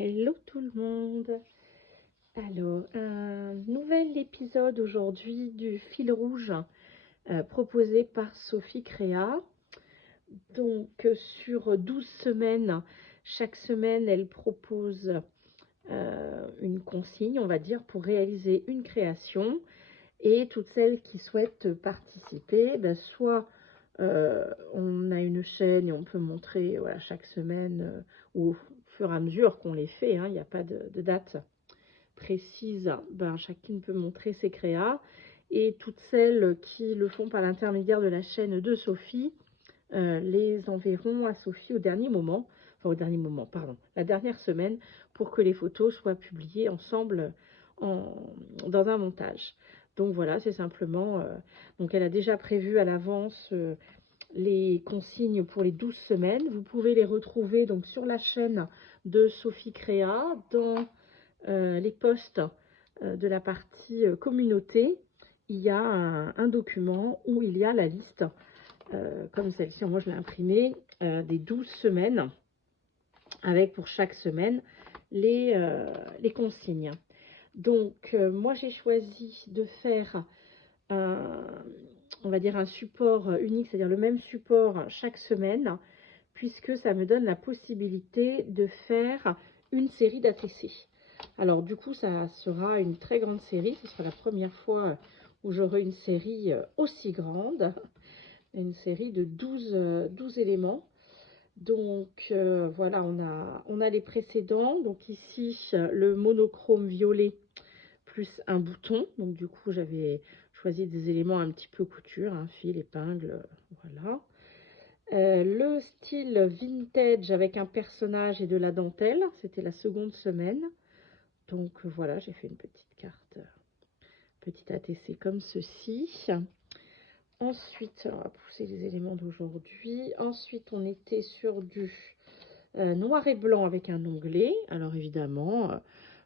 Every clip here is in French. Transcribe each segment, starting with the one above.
Hello tout le monde. Alors, un nouvel épisode aujourd'hui du fil rouge proposé par Sophie Créa. Donc, sur 12 semaines, chaque semaine, elle propose une consigne, on va dire, pour réaliser une création. Et toutes celles qui souhaitent participer, soit on a une chaîne et on peut montrer voilà, chaque semaine ou au fur et à mesure qu'on les fait, il n'y a pas de date précise, chacune peut montrer ses créas. Et toutes celles qui le font par l'intermédiaire de la chaîne de Sophie les enverront à Sophie au dernier moment, la dernière semaine, pour que les photos soient publiées ensemble dans un montage. Donc voilà, c'est simplement, donc elle a déjà prévu à l'avance les consignes pour les 12 semaines. Vous pouvez les retrouver donc sur la chaîne de Sophie Créa, dans les posts de la partie communauté. Il y a un document où il y a la liste, comme celle-ci, moi je l'ai imprimée, des 12 semaines, avec pour chaque semaine les consignes. Donc, moi, j'ai choisi de faire, on va dire, un support unique, c'est-à-dire le même support chaque semaine, puisque ça me donne la possibilité de faire une série d'ATC. Alors, du coup, ça sera une très grande série. Ce sera la première fois où j'aurai une série aussi grande, une série de 12 éléments. Donc voilà, on a les précédents. Donc ici, le monochrome violet plus un bouton. Donc du coup, j'avais choisi des éléments un petit peu couture, fil, épingle, voilà. Le style vintage avec un personnage et de la dentelle, c'était la seconde semaine. Donc voilà, j'ai fait une petite carte, petite ATC comme ceci. Ensuite, on va pousser les éléments d'aujourd'hui. Ensuite, on était sur du noir et blanc avec un onglet. Alors évidemment,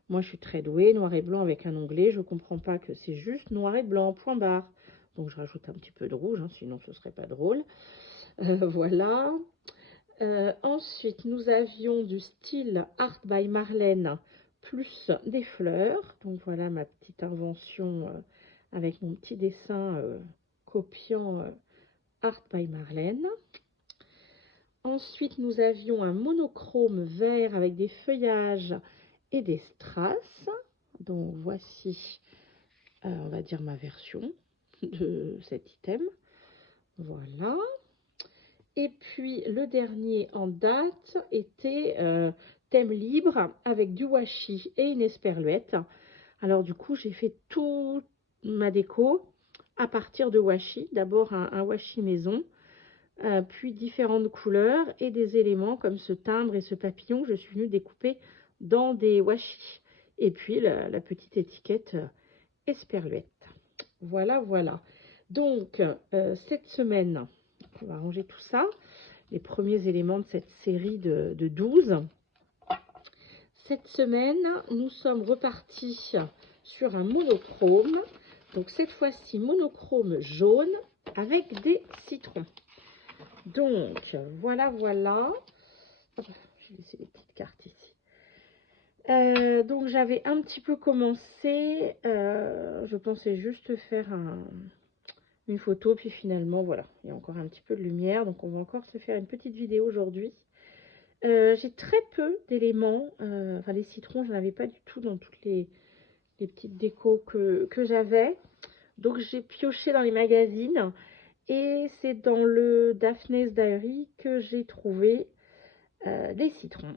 moi je suis très douée, noir et blanc avec un onglet. Je ne comprends pas que c'est juste noir et blanc, point barre. Donc je rajoute un petit peu de rouge, sinon ce ne serait pas drôle. Voilà. Ensuite, nous avions du style Art by Marlène plus des fleurs. Donc voilà ma petite invention avec mon petit dessin copiant Art by Marlène. Ensuite, nous avions un monochrome vert avec des feuillages et des strass. Donc voici, on va dire, ma version de cet item. Voilà. Et puis le dernier en date était thème libre avec du washi et une esperluette. Alors du coup, j'ai fait toute ma déco à partir de washi. D'abord un washi maison, puis différentes couleurs et des éléments comme ce timbre et ce papillon que je suis venue découper dans des washi. Et puis la petite étiquette esperluette. Voilà, voilà. Donc, cette semaine, on va ranger tout ça. Les premiers éléments de cette série de 12. Cette semaine, nous sommes repartis sur un monochrome. Donc, cette fois-ci, monochrome jaune avec des citrons. Donc, voilà, voilà. J'ai laissé les petites cartes ici. Donc, j'avais un petit peu commencé. Je pensais juste faire une photo. Puis finalement, voilà, il y a encore un petit peu de lumière. Donc, on va encore se faire une petite vidéo aujourd'hui. J'ai très peu d'éléments. Enfin, les citrons, je n'en avais pas du tout dans toutes les petites décos que j'avais. Donc, j'ai pioché dans les magazines. Et c'est dans le Daphne's Diary que j'ai trouvé les citrons.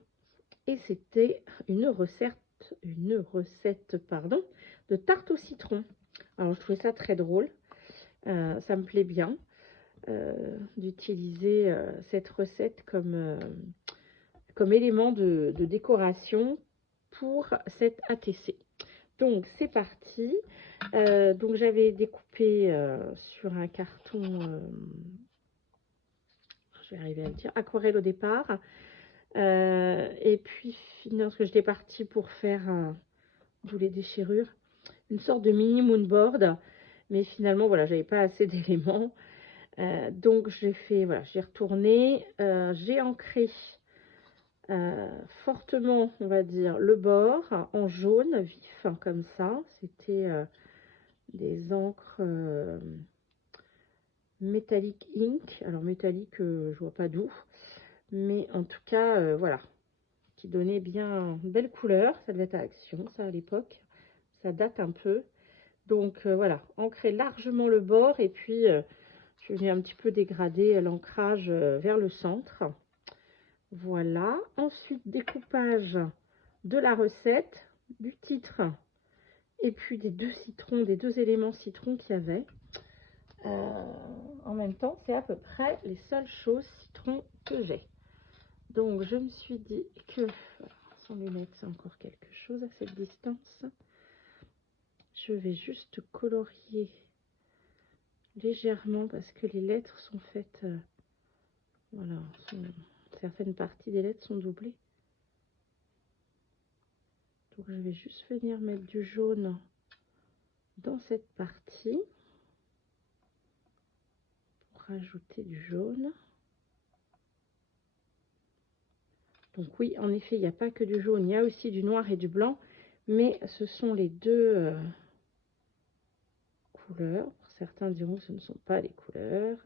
Et c'était une recette de tarte au citron. Alors, je trouvais ça très drôle. Ça me plaît bien d'utiliser cette recette comme élément de décoration pour cette ATC. Donc, c'est parti. Donc, j'avais découpé sur un carton, je vais arriver à le dire, aquarelle au départ. Et puis, parce que j'étais partie pour faire, d'où les déchirures, une sorte de mini moonboard. Mais finalement, voilà, j'avais pas assez d'éléments. Donc, j'ai fait, voilà, j'ai retourné, j'ai ancré fortement, on va dire, le bord en jaune vif, hein, comme ça. C'était des encres métallique ink. Alors métallique, je vois pas d'où, mais en tout cas, voilà, qui donnait bien belle couleur. Ça devait être à Action, ça, à l'époque. Ça date un peu. Donc voilà, ancrer largement le bord et puis je vais un petit peu dégrader l'ancrage vers le centre. Voilà. Ensuite, découpage de la recette, du titre et puis des deux citrons, des deux éléments citrons qu'il y avait. En même temps, c'est à peu près les seules choses citron que j'ai. Donc, je me suis dit que, voilà, sans lunettes, c'est encore quelque chose à cette distance. Je vais juste colorier légèrement parce que les lettres sont faites, voilà, certaines parties des lettres sont doublées. Donc, je vais juste venir mettre du jaune dans cette partie pour rajouter du jaune. Donc oui, en effet, il n'y a pas que du jaune, il y a aussi du noir et du blanc, mais ce sont les deux couleurs. Certains diront que ce ne sont pas les couleurs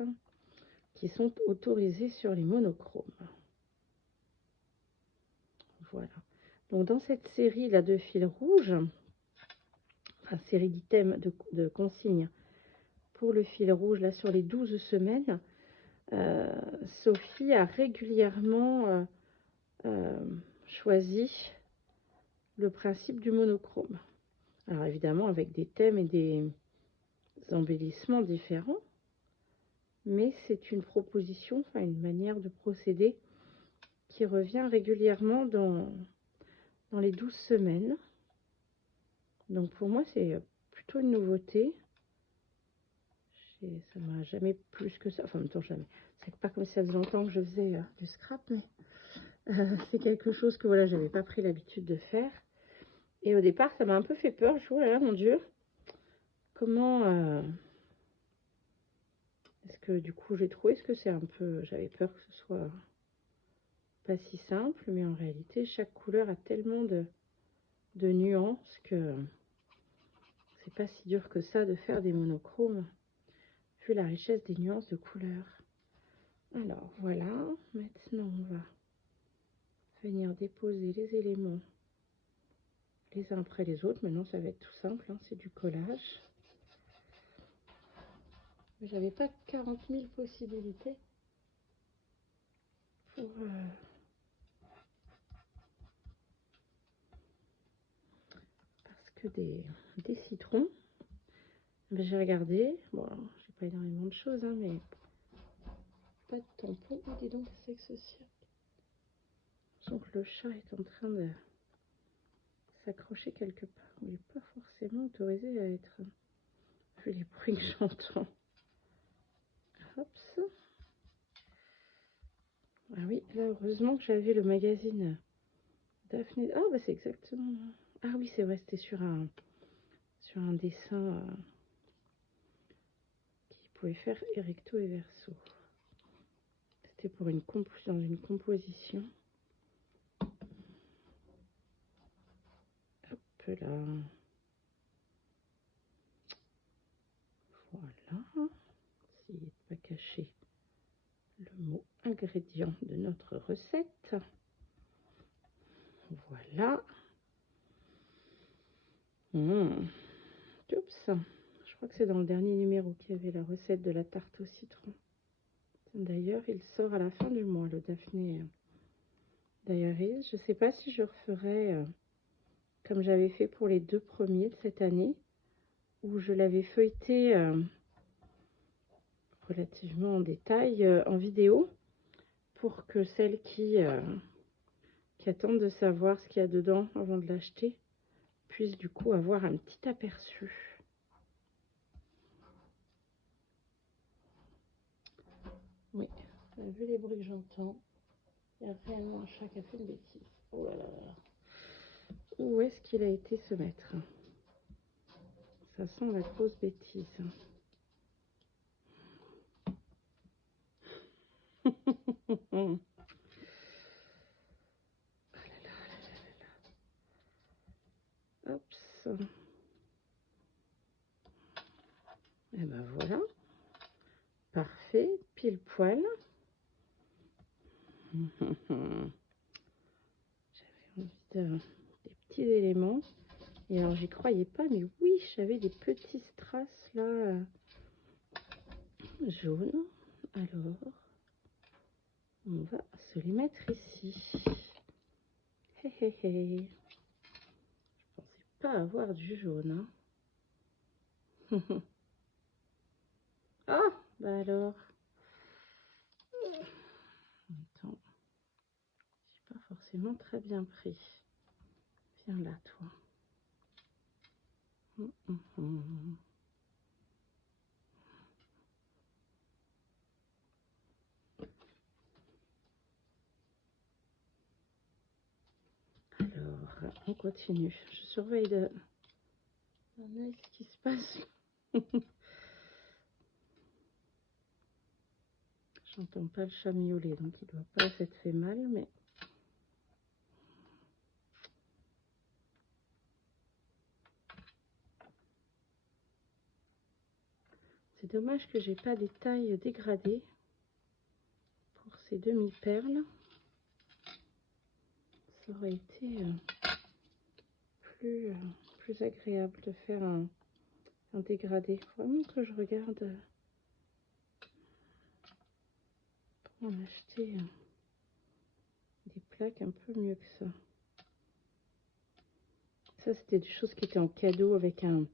qui sont autorisées sur les monochromes. Voilà. Donc dans cette série là de fils rouges, enfin série d'items de consignes pour le fil rouge là sur les 12 semaines, Sophie a régulièrement choisi le principe du monochrome. Alors évidemment avec des thèmes et des embellissements différents, mais c'est une proposition, enfin une manière de procéder qui revient régulièrement dans les 12 semaines. Donc pour moi c'est plutôt une nouveauté. Ça m'a jamais plus que ça, enfin en même temps jamais. C'est pas comme si ça faisait longtemps que je faisais du scrap, mais c'est quelque chose que voilà, j'avais pas pris l'habitude de faire. Et au départ ça m'a un peu fait peur. Je me suis dit, oh là là, mon Dieu, comment est-ce que du coup j'ai trouvé, est-ce que c'est un peu, j'avais peur que ce soit pas si simple, mais en réalité chaque couleur a tellement de nuances que c'est pas si dur que ça de faire des monochromes vu la richesse des nuances de couleurs. Alors voilà, maintenant on va venir déposer les éléments les uns après les autres. Maintenant ça va être tout simple, hein, c'est du collage. J'avais pas 40 000 possibilités pour parce que des citrons, ben, j'ai regardé, bon j'ai pas énormément de choses, hein, mais pas de tampon. Oh, dis donc, c'est que ceci. Donc le chat est en train de s'accrocher quelque part. Il n'est pas forcément autorisé à être, vu les bruits que j'entends. Hop. Ah oui, là heureusement que j'avais le magazine Daphné. Ah bah c'est exactement. Ah oui, c'est vrai, c'était sur un dessin qui pouvait faire recto et verso. C'était pour dans une composition. Hop là. Voilà. Essayez de pas cacher le mot ingrédient de notre recette. Voilà. Oups. Je crois que c'est dans le dernier numéro qu'il y avait la recette de la tarte au citron. D'ailleurs, il sort à la fin du mois, le Daphné Diaries. Je ne sais pas si je referai comme j'avais fait pour les deux premiers de cette année, où je l'avais feuilleté relativement en détail en vidéo, pour que celles qui attendent de savoir ce qu'il y a dedans avant de l'acheter puissent du coup avoir un petit aperçu. Oui, vu les bruits que j'entends, il y a réellement un chat qui a fait une bêtise. Oh là là là. Où est-ce qu'il a été se mettre? Ça sent la grosse bêtise. hop. Et ben voilà. Parfait, pile poil. J'avais envie des petits éléments. Et alors, j'y croyais pas, mais oui, j'avais des petits strass là, jaunes. Alors, on va se les mettre ici. Hé hé hé. Je pensais pas avoir du jaune. Hein. Ah, bah alors. Attends, j'ai pas forcément très bien pris. Viens là, toi. Alors, on continue. Je surveille de ce qui se passe. J'entends pas le chat miauler, donc il doit pas s'être fait mal, mais c'est dommage que j'ai pas des tailles dégradées pour ces demi-perles. Ça aurait été plus agréable de faire un dégradé. Faut vraiment que je regarde pour en acheter des plaques un peu mieux que ça. Ça, c'était des choses qui étaient en cadeau avec un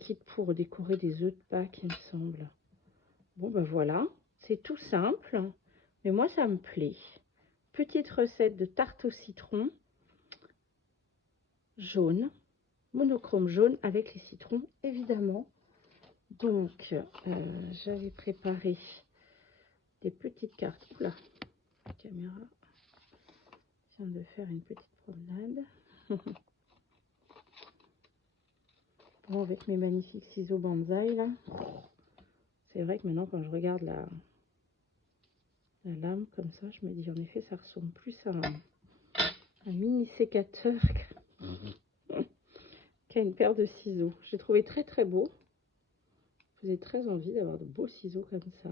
kit pour décorer des œufs de Pâques, il me semble. Bon, ben voilà, c'est tout simple, mais moi, ça me plaît. Petite recette de tarte au citron jaune, monochrome jaune avec les citrons, évidemment. Donc, j'avais préparé des petites cartes. Oula, la caméra vient de faire une petite promenade. Bon, avec mes magnifiques ciseaux bonsaï, là. C'est vrai que maintenant, quand je regarde la lame comme ça, je me dis, en effet, ça ressemble plus à un mini sécateur qu'à une paire de ciseaux. J'ai trouvé très très beau. Ça faisait très envie d'avoir de beaux ciseaux comme ça.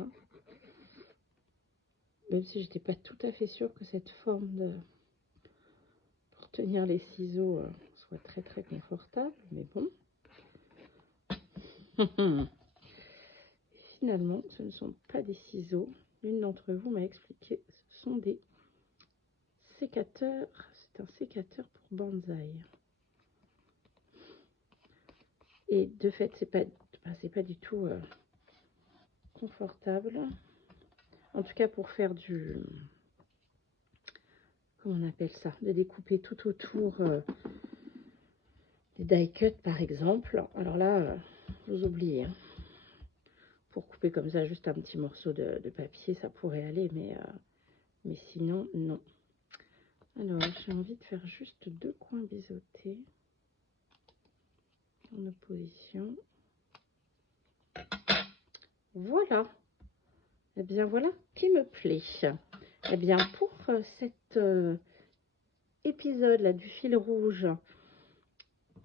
Même si j'étais pas tout à fait sûre que cette forme pour tenir les ciseaux soit très très confortable, mais bon. Et finalement, ce ne sont pas des ciseaux. L'une d'entre vous m'a expliqué, ce sont des sécateurs. C'est un sécateur pour bonsaï. Et de fait, c'est pas du tout confortable. En tout cas, pour faire du, comment on appelle ça, de découper tout autour des die cuts par exemple. Alors là, vous oubliez. Hein. Pour couper comme ça juste un petit morceau de papier, ça pourrait aller, mais sinon, non. Alors, j'ai envie de faire juste 2 coins biseautés en opposition. Voilà. Et bien voilà qui me plaît. Et bien pour cet épisode là du fil rouge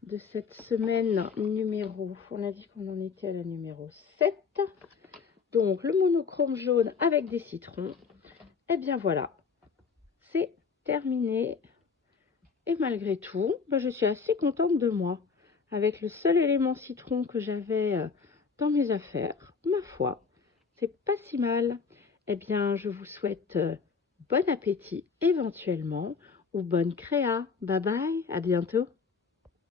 de cette semaine numéro, on a dit qu'on en était à la numéro 7. Donc le monochrome jaune avec des citrons. Et bien voilà, c'est terminé. Et malgré tout, je suis assez contente de moi. Avec le seul élément citron que j'avais dans mes affaires, ma foi, c'est pas si mal. Eh bien, je vous souhaite bon appétit éventuellement ou bonne créa. Bye bye, à bientôt.